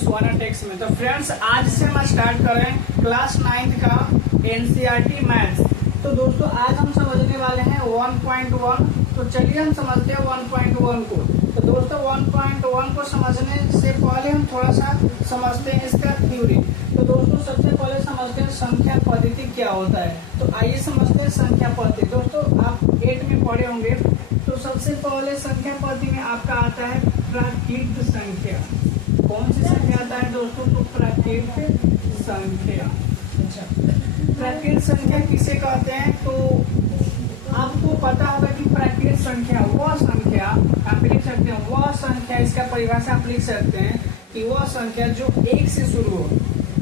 सुवर्ण टेक्स्ट में। तो फ्रेंड्स आज से हम स्टार्ट कर रहे हैं क्लास 9 का एनसीईआरटी मैथ्स। तो दोस्तों आज हम समझने वाले हैं 1.1। तो चलिए हम समझते हैं 1.1 को। तो दोस्तों 1.1 को समझने से पहले हम थोड़ा सा समझते हैं इसका थ्योरी। तो दोस्तों सबसे पहले समझते हैं संख्या पद्धति क्या होता है। तो आइए समझते हैं संख्या पद्धति। दोस्तों आप 8 में पढ़े होंगे। तो सबसे पहले संख्या पद्धति में आपका आता है प्राकृत संख्या। कौन सी संख्या आता है दोस्तों? तो प्राकृत संख्या। अच्छा, प्राकृत संख्या किसे कहते हैं? तो आपको पता होगा कि प्राकृत संख्या वह संख्या, आप लिख सकते हैं वह संख्या, इसका परिभाषा आप लिख सकते हैं कि वह संख्या जो 1 से शुरू हो।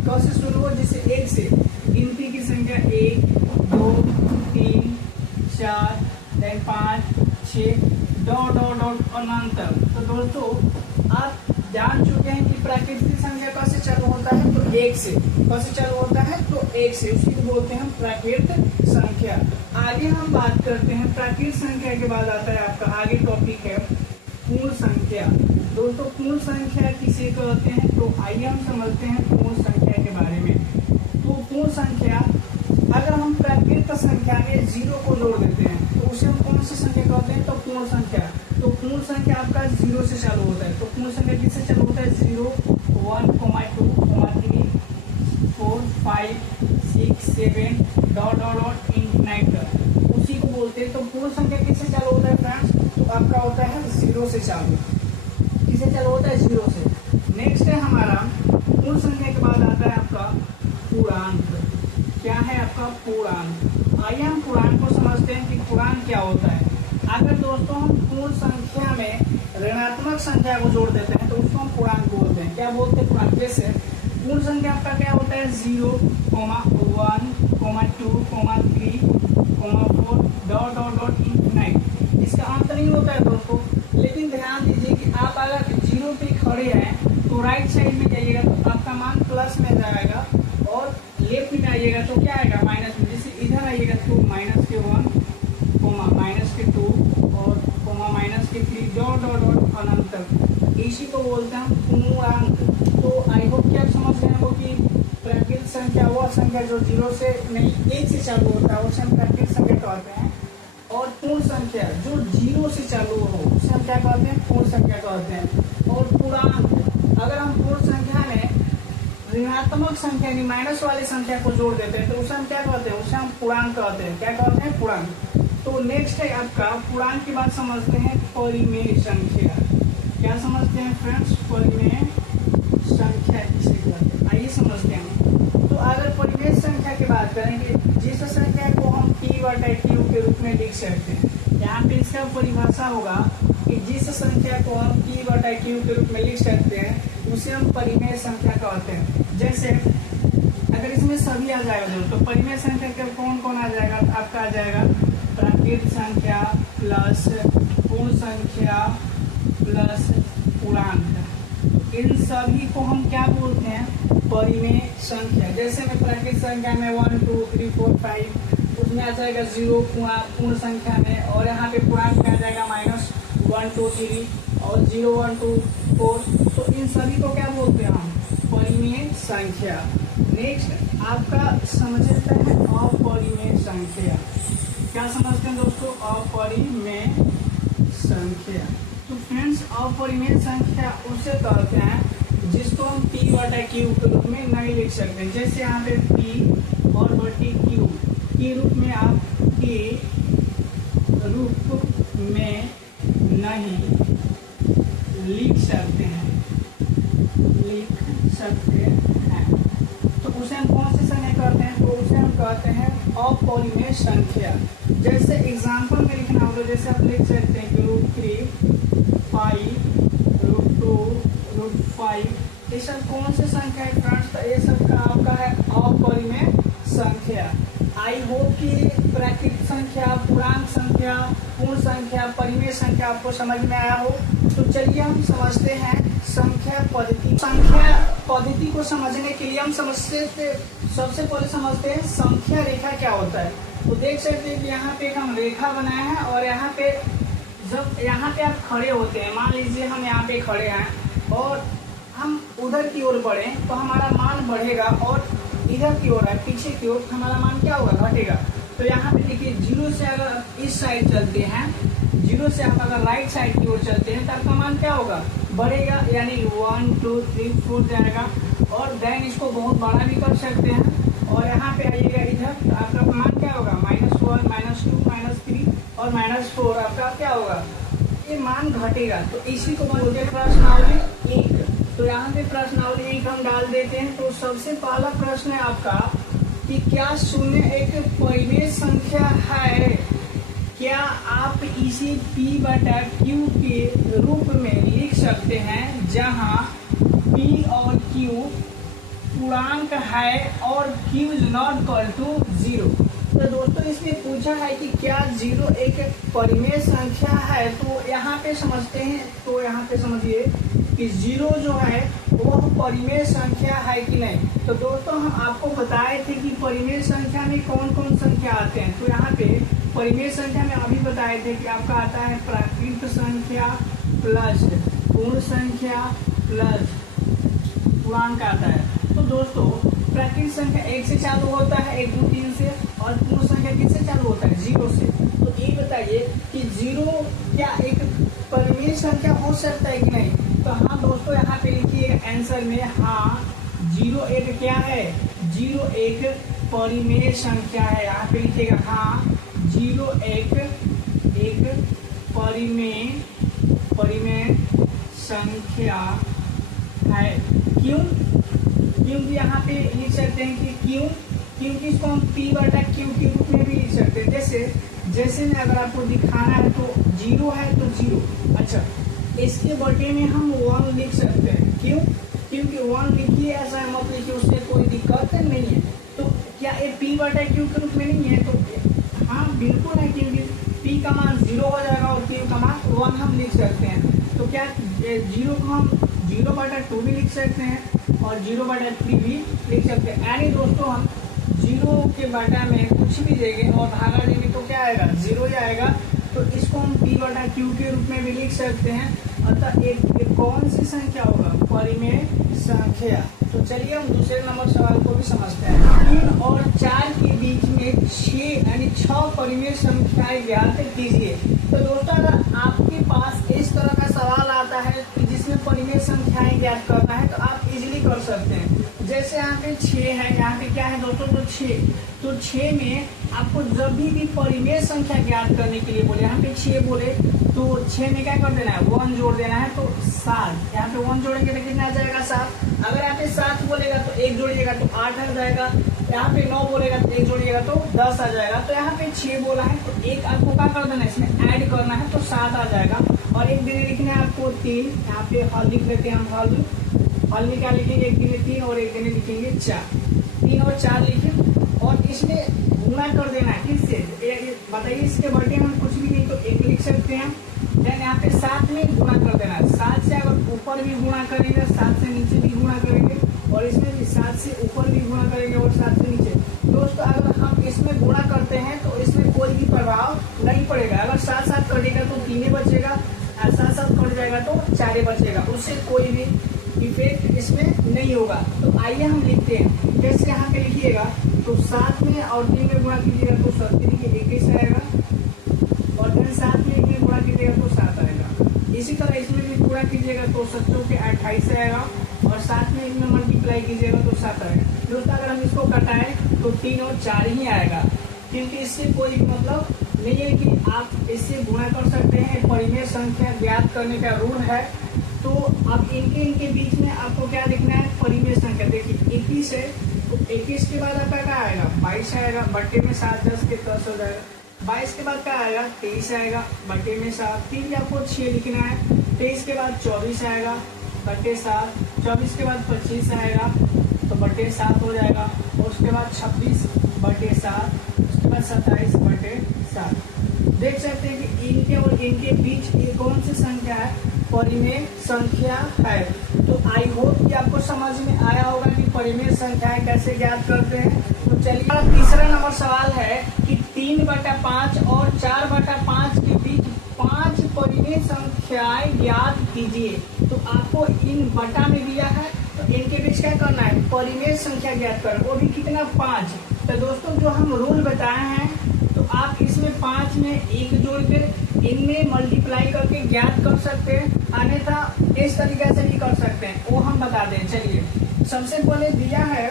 कैसे शुरू हो? जैसे 1 से गिनती की संख्या 1, 2, 3, 4, 5, 6 डॉट डॉट डॉट अनंत। तो दोस्तों आप जान चुके हैं कि प्राकृतिक संख्या कैसे चालू होता है? तो 1 से। कैसे चालू होता है? तो 1 से, उसी को बोलते हैं हम प्राकृत संख्या। आगे हम बात करते हैं प्राकृत संख्या के बाद आता है आपका आगे टॉपिक है पूर्ण संख्या। दोस्तों पूर्ण संख्या किसे कहते हैं? तो आइए हम समझते हैं पूर्ण संख्या के बारे में। तो पूर्ण संख्या, अगर हम प्राकृत संख्या में 0 को जोड़ देते हैं तो उसे हम कौन सी संख्या कहते हैं? तो पूर्ण संख्या। तो पूर्ण संख्या आपका 0 से चालू होता है। तो पूर्ण संख्या किससे चालू होता है? 0, 1, 2, 3, 4, 5, 6, 7 डॉट डॉट डॉट इंफिनाइट तक, उसी को बोलते हैं। तो पूर्ण संख्या किससे चालू होता है फ्रेंड्स? तो आपका होता है 0 से चालू। किससे चालू होता है? 0 से। नेक्स्ट है हमारा पूर्ण संख्या के बाद आता है आपका पूर्णांक। क्या है आपका? पूर्णांक। आइए हम पूर्णांक को समझते हैं कि पूर्णांक क्या होता है। अगर दोस्तों हम पूर्ण संख्या में ऋणात्मक संख्या को जोड़ देते हैं तो उसको हम पूर्णांक बोलते हैं। क्या बोलते हैं? पूर्णांक। जैसे पूर्ण संख्या आपका क्या होता है? 0, 1, 2, 3, 4 डॉट डॉट डॉट इंफिनाइट। इसका अंत नहीं होता है दोस्तों। लेकिन ध्यान दीजिए कि आप अगर 0 पे खड़े हैं तो राइट साइड में जाइएगा तो आपका मान प्लस में जाएगा, और लेफ्ट में आइएगा तो क्या आएगा? माइनस में। जैसे इधर आइएगा तो -1, -2 और -3 डॉट डॉट डॉट अनंत तक। इसी को बोलते हैं पूर्णांक। तो आई होप कि आप समझ गए हो कि प्राकृत संख्या वह संख्या जो 0 से नहीं 1 से चालू होता है उसे हम प्राकृत संख्या कहते हैं, और पूर्ण संख्या जो 0 से चालू हो उसे हम क्या कहते हैं? पूर्ण संख्या कहते हैं। और पूर्णांक, अगर हम पूर्ण संख्या में ऋणात्मक संख्या यानी माइनस वाली संख्या को जोड़ देते हैं तो उसे हम क्या कहते हैं? उसे हम पूर्णांक कहते हैं। क्या कहते हैं? पूर्णांक। तो नेक्स्ट है आपका पूर्णांक की बात समझते हैं परिमेय संख्या। क्या समझते हैं फ्रेंड्स? परिमेय संख्या किसे कहते हैं? आइए समझते हैं। तो अगर परिमेय संख्या की बात करेंगे, जिस संख्या को हम p/q के रूप में लिख सकते हैं, यहाँ पे इसका परिभाषा होगा कि जिस संख्या को हम p/q के रूप में लिख सकते हैं उसे हम परिमेय संख्या कहते हैं। जैसे अगर इसमें सभी आ जाएगा तो परिमेय संख्या के कौन कौन आ जाएगा? आपका आ जाएगा प्राकृत संख्या प्लस पूर्ण संख्या प्लस पूर्णांक। इन सभी को हम क्या बोलते हैं? परिमेय संख्या। जैसे में प्राकृत संख्या में 1, 2, 3, 4, 5 उसमें आ जाएगा 0 पूर्ण संख्या में, और यहाँ पे पूर्णांक में आ जाएगा -1, 2, 3 और 0, 1, 2, 4। तो इन सभी को क्या बोलते हैं हम? परिमेय संख्या। नेक्स्ट आपका समझते हैं अपरिमेय संख्या। क्या समझते हैं दोस्तों? अपरिमेय संख्या। तो फ्रेंड्स अपरिमेय संख्या उसे कहते हैं जिसको हम p/q के रूप में नहीं लिख सकते। जैसे यहाँ पे p और बटी q के रूप में आप के रूप में नहीं लिख सकते हैं। तो उसे हम कौन सी संख्या कहते हैं? तो उसे हम कहते हैं अपरिमेय संख्या। जैसे एग्जाम्पल में लिखना होगा, जैसे आप लिख सकते हैं कि √3, 5, √2, √5। ये सब कौन सी संख्या है फ्रेंड्स? तो ये सब का आपका है अपरिमेय संख्या। आई होप कि प्राकृत संख्या, पूर्णांक संख्या, पूर्ण संख्या, परिमेय संख्या आपको समझ में आया हो। तो चलिए हम समझते हैं संख्या पद्धति। संख्या पद्धति को समझने के लिए हम सबसे पहले समझते हैं संख्या रेखा क्या होता है। तो देख सकते हैं कि यहाँ पे एक हम रेखा बनाए हैं, और यहाँ पे जब यहाँ पे आप खड़े होते हैं, मान लीजिए हम यहाँ पे खड़े हैं और हम उधर की ओर बढ़े तो हमारा मान बढ़ेगा, और इधर की ओर है पीछे की ओर हमारा मान क्या होगा, घटेगा। तो यहाँ पे देखिए 0 से अगर इस साइड चलते हैं, 0 से आप अगर राइट साइड की ओर चलते हैं तो आपका मान क्या होगा, बढ़ेगा, यानी 1 2 3 4 जाएगा। और देन इसको बहुत बड़ा भी कर सकते हैं, और यहाँ पे आइएगा इधर तो आपका मान क्या होगा, -1 -2 -3 और -4 आपका क्या होगा, ये मान घटेगा। तो इसी को बोलते हैं प्रश्नावली 1। तो यहाँ पे प्रश्नावली 1 हम डाल देते हैं। तो सबसे पहला प्रश्न है आपका कि क्या शून्य एक परिमेय संख्या है? क्या आप इसे P/Q के रूप में लिख सकते हैं, जहाँ P और Q पूर्णांक है और Q is not equal to 0। तो दोस्तों इसमें पूछा है कि क्या 0 एक परिमेय संख्या है। तो यहाँ पे समझते हैं, तो यहाँ पे समझिए कि 0 जो है वह परिमेय संख्या है कि नहीं। तो दोस्तों हम आपको बताए थे कि परिमेय संख्या में कौन कौन संख्या आते हैं। तो यहाँ पे परिमेय संख्या में अभी बताए थे कि आपका आता है प्राकृत संख्या प्लस पूर्ण संख्या प्लस पूर्णांक आता है। तो दोस्तों प्राकृत संख्या 1 से चालू होता है, 1 2 3 से, और पूर्ण संख्या किससे चालू होता है, 0 से। तो ये बताइए कि 0 क्या एक परिमेय संख्या हो सकता है कि नहीं। तो हाँ दोस्तों यहाँ पे लिखिए आंसर में, हाँ 0 एक क्या है, 0 एक परिमेय संख्या है। यहाँ पे लिखिएगा हाँ 0 एक परिमेय संख्या है। क्यों? क्योंकि यहाँ पे लिख सकते हैं कि क्योंकि इसको हम P/Q के रूप में भी लिख सकते हैं। जैसे में अगर आपको दिखाना है तो 0 है तो 0, अच्छा इसके बटे में हम 1 लिख सकते हैं। क्यों? क्योंकि 1 लिखिए, ऐसा मत लिखिए, उससे कोई दिक्कत नहीं है। तो क्या ये P/Q के रूप में नहीं है? तो हाँ बिल्कुल है, क्योंकि P का मान 0 हो जाएगा और Q का मान 1 हम लिख सकते हैं। तो क्या 0 को हम 0/2 भी लिख सकते हैं और 0/3 भी लिख सकते हैं। यानी दोस्तों हम 0 के बटा में कुछ भी देंगे और भागा देंगे तो क्या आएगा, 0 ही आएगा। तो इसको हम P/Q के रूप में भी लिख सकते हैं। अतः एक कौन सी संख्या होगा, परिमेय संख्या। तो चलिए हम दूसरे नंबर सवाल को भी समझते हैं। 3 और 4 के बीच में 6 यानी 6 परिमेय संख्याएं ज्ञात कीजिए। तो दोस्तों अगर आपके पास इस तरह का सवाल आता है कि जिसमें परिमेय संख्याएं ज्ञात करना है तो आप इजीली कर सकते हैं। जैसे यहाँ पे 6 है, यहाँ पे क्या है दोस्तों, तो 6 में आपको जब भी परिमेय संख्या ज्ञात करने के लिए बोले, यहाँ पे 6 बोले तो 6 में क्या कर देना है, 1 जोड़ देना है। तो 7, यहाँ पे 1 जोड़ेंगे तो कितना आ जाएगा, 7। अगर यहाँ पे 7 बोलेगा तो 1 जोड़िएगा तो 8 आ जाएगा। यहाँ पे 9 बोलेगा तो 1 जोड़िएगा तो 10 आ जाएगा। तो यहाँ पे 6 बोला है तो 1 आपको क्या कर देना है, इसमें ऐड करना है तो 7 आ जाएगा। और एक दिन लिखना है आपको 3, यहाँ पे हल लिख लेते हैं हम। हल में क्या लिखेंगे, एक दिन 3 और एक दिन लिखेंगे 4। 3 और 4 लिखे और इसमें गुणा कर देना है किससे, बताइए। इसके बटे में हम कुछ भी नहीं तो 1 लिख सकते हैं। देन यहाँ पे 7 में गुणा कर देना है। 7 से अगर ऊपर भी गुणा करेंगे, 7 से नीचे भी गुणा करेंगे, और इसमें भी 7 से ऊपर भी गुणा करेंगे और 7 से नीचे। दोस्तों अगर हम इसमें गुणा करते हैं तो इसमें कोई भी प्रभाव नहीं पड़ेगा। अगर 7 कटेगा तो 3 बचेगा, 7 कट जाएगा तो 4 बचेगा, उससे कोई भी इफेक्ट इसमें नहीं होगा। तो आइए हम लिखते हैं। जैसे यहाँ पे लिखिएगा तो 7 में और 3 में गुणा कीजिएगा तो 7 के 21 आएगा, और फिर 7 में 1 में गुणा कीजिएगा तो 7 आएगा। इसी तरह इसमें भी गुणा कीजिएगा तो 7 के 28 आएगा, और 7 में 1 में मल्टीप्लाई कीजिएगा तो 7 आएगा। दोस्तों अगर हम इसको कटाएं तो 3 और 4 ही आएगा, क्योंकि इससे कोई मतलब नहीं है कि आप इससे गुणा कर सकते हैं। परिमेय संख्या ज्ञात करने का रूल है। तो अब इनके बीच में आपको क्या लिखना है, परिमेय संख्या। देखिए 21 है तो 21 के बाद आपका क्या आएगा, 22 आएगा, बट्टे में 7, 10 के 10 हो जाएगा। 22 के बाद क्या आएगा, 23 आएगा, बट्टे में 7। फिर भी आपको 6 लिखना है। 23 के बाद 24 आएगा, बट्टे 7। 24 के बाद 25 आएगा तो बट्टे 7 हो जाएगा, और उसके बाद 26 बट्टे 7, उसके बाद 27 बट्टे 7। देख सकते हैं कि इनके और इनके बीच ये कौन सी संख्या है, परिमेय संख्या है। तो आई होप कि आपको समझ में आया होगा कि परिमेय संख्याएं कैसे ज्ञात करते हैं। तो चलिए तीसरा नंबर सवाल है कि 3/5 और 4/5 के बीच 5 परिमेय संख्याएं ज्ञात कीजिए। तो आपको इन बटा में दिया है तो इनके बीच क्या करना है, परिमेय संख्या ज्ञात करना, वो भी कितना 5। तो दोस्तों जो हम रूल बताए हैं तो आप इसमें 5 में 1 जोड़ के इनमें मल्टीप्लाई करके ज्ञात कर सकते हैं, अन्यथा इस तरीके से भी कर सकते हैं, वो हम बता दें। चलिए सबसे पहले दिया है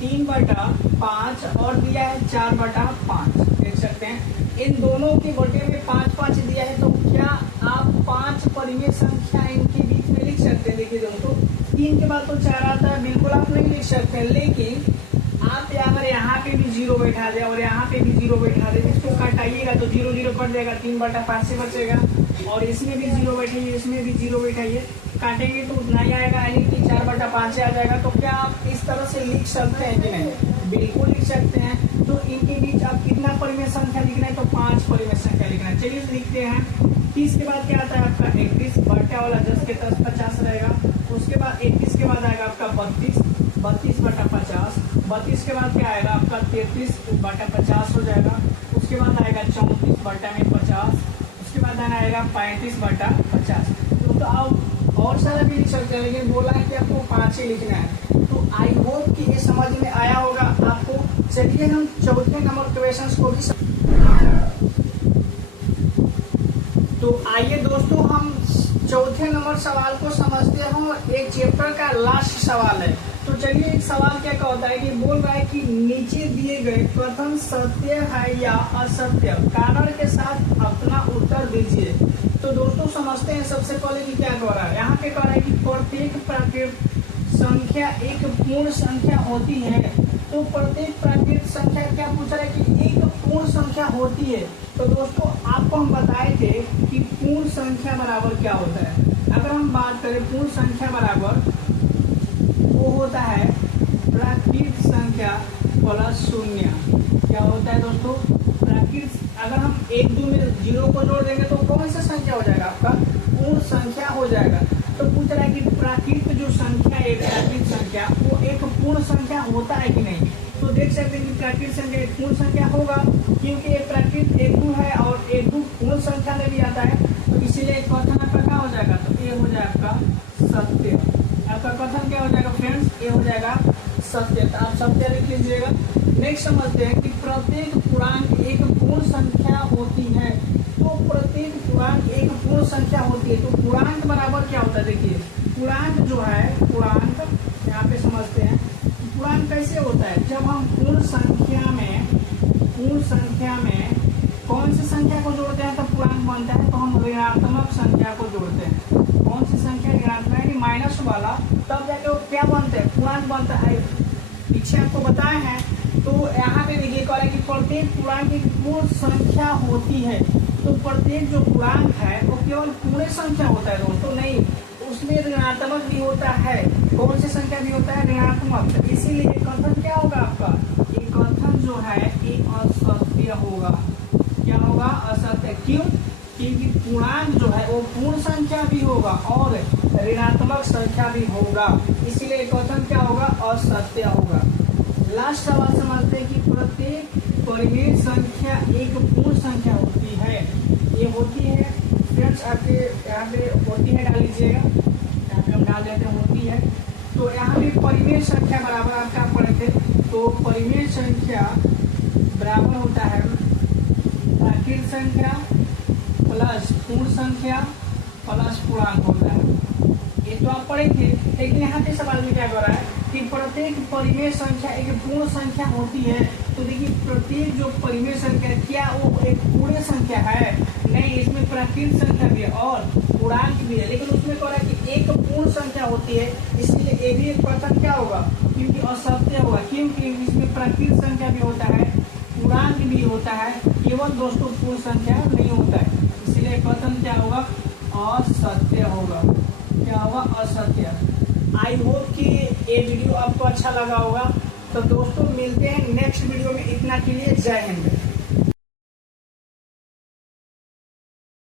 3/5 और दिया है 4/5, देख सकते हैं इन दोनों के बटे में 5-5 दिया है। तो क्या आप 5 परिमेय संख्या इनके बीच में लिख सकते हैं? देखिए दोस्तों 3 के बाद तो 4 आता है, बिल्कुल आप नहीं लिख सकते, लेकिन आप यहाँ पे भी 0 बैठा दे और यहाँ पे भी 0 बैठा दे, इसको काटाइएगा तो 0 0 कट जाएगा, 3/5 से बचेगा, और इसमें भी 0 बैठाइए, इसमें भी 0 बैठाइए, काटेंगे तो उतना ही आएगा, यानी कि 4/5 से आ जाएगा। तो क्या आप इस तरह से लिख सकते हैं कि नहीं? बिल्कुल लिख सकते हैं। तो इनके बीच आप कितना परिमेय संख्या लिखना है? तो 5 परिमेय संख्या लिखना है। चलिए लिखते हैं। 30 के बाद क्या आता है आपका 31, बटा वाला 10 के 10 50 रहेगा। उसके बाद 31 के बाद आएगा आपका 32, 32/50, 32 के बाद क्या आएगा आपका 33/50 हो जाएगा। उसके बाद आएगा 34/50, उसके बाद आएगा 35/50। तो आप और सारा भी लिख सकते हैं, लेकिन बोला है कि आपको 5 ही लिखना है। तो आई होप कि ये समझ में आया होगा आपको। चलिए हम चौथे नंबर क्वेश्चन को भी तो आइए दोस्तों हम चौथे नंबर सवाल को समझते हैं। एक चैप्टर का लास्ट सवाल है। तो चलिए एक सवाल क्या होता है कि बोल रहा है कि नीचे दिए गए कथन सत्य है या असत्य, कारण के साथ अपना उत्तर दीजिए। तो दोस्तों समझते हैं सबसे पहले कि क्या कह रहा है। यहाँ पे कह रहा है कि प्रत्येक प्राकृत संख्या एक पूर्ण संख्या होती है। तो प्रत्येक प्राकृत संख्या क्या पूछ रहा है कि एक पूर्ण संख्या होती है। तो दोस्तों आपको हम बताए थे कि पूर्ण संख्या बराबर क्या होता है। अगर हम बात करें पूर्ण संख्या बराबर वो होता है प्राकृत संख्या प्लस 0। क्या होता है दोस्तों? प्राकृत, अगर हम 1 2 में 0 को जोड़ देंगे तो कौन सा संख्या हो जाएगा? आपका पूर्ण संख्या हो जाएगा। तो पूछ रहा है कि प्राकृत जो संख्या है, प्राकृत संख्या वो एक पूर्ण संख्या होता है कि नहीं। तो देख सकते हैं कि प्राकृत संख्या एक पूर्ण संख्या होगा, क्योंकि ये प्राकृत एक दो है और एक दो पूर्ण संख्या में भी आता है। तो इसीलिए कथन आपका क्या हो जाएगा? तो ये हो जाएगा आपका सत्य। आपका कथन क्या हो जाएगा फ्रेंड्स? ये हो जाएगा सत्य। तो आप सत्य लिख लीजिएगा। नेक्स्ट समझते हैं कि प्रत्येक पूर्णांक एक पूर्ण संख्या होती है। तो प्रत्येक पूर्णांक एक पूर्ण संख्या होती है। तो पूर्णांक बराबर क्या होता है? देखिए पूर्णांक जो है, पूर्णांक यहाँ पे समझते हैं पूर्णांक कैसे होता है। जब हम पूर्ण संख्या में कौन सी संख्या को जोड़ते हैं तो पूर्णांक बनता है। तो हम ऋणात्मक संख्या को जोड़ते हैं। कौन सी संख्या ऋणात्मक यानी माइनस वाला, तब जाके वो क्या बनता है? पूर्णांक बनता है। पीछे आपको बताए हैं। तो यहाँ पे देखिए कह रहा है कि प्रत्येक पूर्णांक एक पूर्ण संख्या होती है। तो प्रत्येक जो पूर्णांक है वो केवल पूर्ण संख्या होता है दोस्तों, नहीं, उसमें ऋणात्मक भी होता है। कौन सी संख्या भी होता है? ऋणात्मक। इसीलिए कथन क्या होगा आपका? ये कथन जो है ये असत्य होगा। क्या होगा? असत्य। क्यों? क्योंकि पूर्णांक जो है वो पूर्ण संख्या भी होगा और ऋणात्मक संख्या भी होगा, इसीलिए कथन क्या होगा? असत्य होगा। लास्ट सवाल समझते हैं कि प्रत्येक परिमेय संख्या एक पूर्ण संख्या होती है। ये होती है फ्रेंड्स, आपके यहाँ पे होती है डाल लीजिएगा, यहाँ पे हम डाल देते हैं होती है। तो यहाँ पे परिमेय संख्या बराबर आपका पढ़े थे। तो परिमेय संख्या बराबर होता है प्राकृत संख्या प्लस पूर्ण संख्या प्लस पूर्णांक होता है। ये तो आप पढ़े थे, लेकिन यहाँ पे सवाल में क्या कर रहा है कि प्रत्येक परिमेय संख्या एक पूर्ण संख्या होती है। तो देखिए प्रत्येक जो परिमेय संख्या क्या वो एक पूर्ण संख्या है? नहीं, इसमें प्राकृत संख्या भी है और पूर्णांक भी है, लेकिन उसमें कह रहा है कि एक पूर्ण संख्या होती है। इसलिए ये भी एक कथन क्या होगा? क्योंकि असत्य होगा। क्योंकि इसमें प्राकृत संख्या भी होता है, पूर्णांक भी होता है, केवल दोस्तों पूर्ण संख्या नहीं होता है। इसलिए कथन क्या होगा? असत्य होगा। क्या होगा? असत्य। आई होप कि ये वीडियो आपको अच्छा लगा होगा। तो दोस्तों मिलते हैं नेक्स्ट वीडियो में। इतना के लिए जय हिंद।